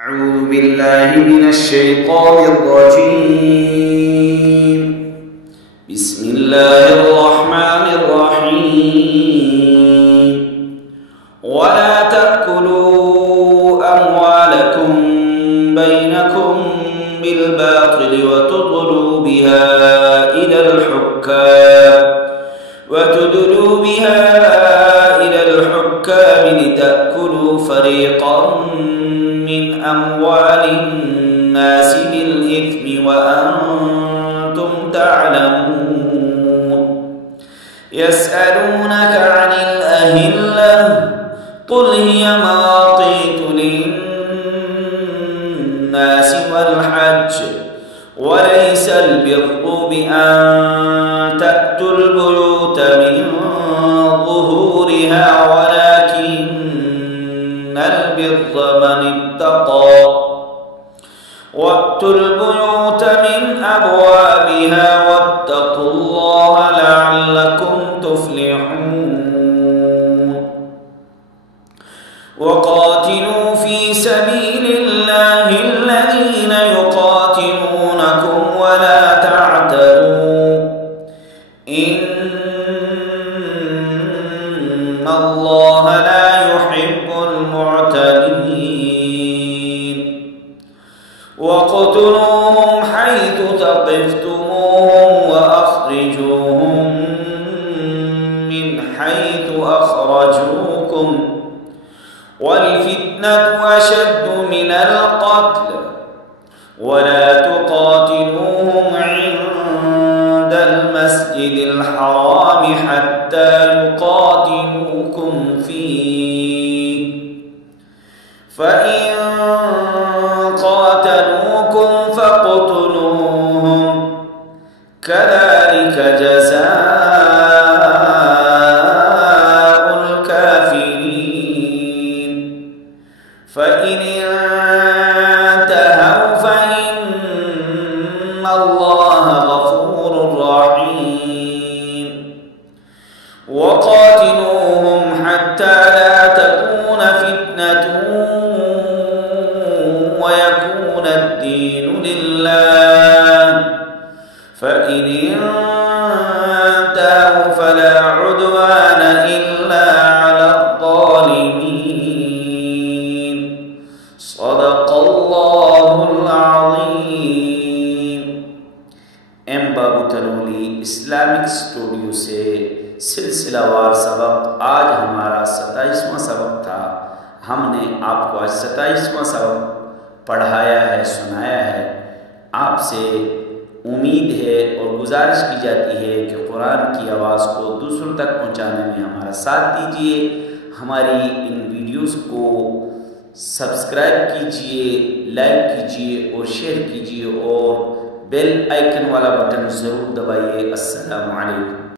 أعوذ بالله من الشيطان الرجيم. بسم الله الرحمن الرحيم. ولا تأكلوا أموالكم بينكم بالباطل وتدلوا بها إلى الحكام لتأكلوا فريقا من أموال الناس بالإثم وأنتم تعلمون. يسألونك عن الأهلة قل هي مواقيت للناس والحج وليس البر بأن تأتوا البيوت من ظهورها ولكن البر من اتقى وأتوا البيوت من أبوابها واتقوا الله لعلكم تفلحون. وقاتلوا في سبيل الله الذين يقاتلونكم ولا تعتدوا إن الله لا يحب المعتدين. واقتلوهم حيث ثقفتموهم وأخرجوهم من حيث أخرجوكم والفتنة أشد من القتل ولا تقاتلوهم عند المسجد الحرام حتى يقاتلوكم فيه فإن قاتلوكم فاقتلوهم كذلك جزاء الكافرين. فإن انتهوا فإن الله غفور رحيم. وقاتلوهم حتى لا تكون فتنة ويكون الدين لله فإن انتهوا فلا عدوان إلا على الظالمين. صدق الله العظيم. एम बाबू Tanoli Islamic studio से सिलसिलावार सबक। आज हमारा 27वां सबक था। हमने आपको आज 27वां सबक पढ़ाया है, सुनाया है। आपसे उम्मीद है और गुजारिश की जाती है कि कुरान की आवाज़ को दूसरों तक पहुंचाने में हमारा साथ दीजिए। हमारी इन वीडियोस को सब्सक्राइब कीजिए, लाइक कीजिए और शेयर कीजिए और बेल आइकन वाला बटन ज़रूर दबाइए। अस्सलामु अलैकुम।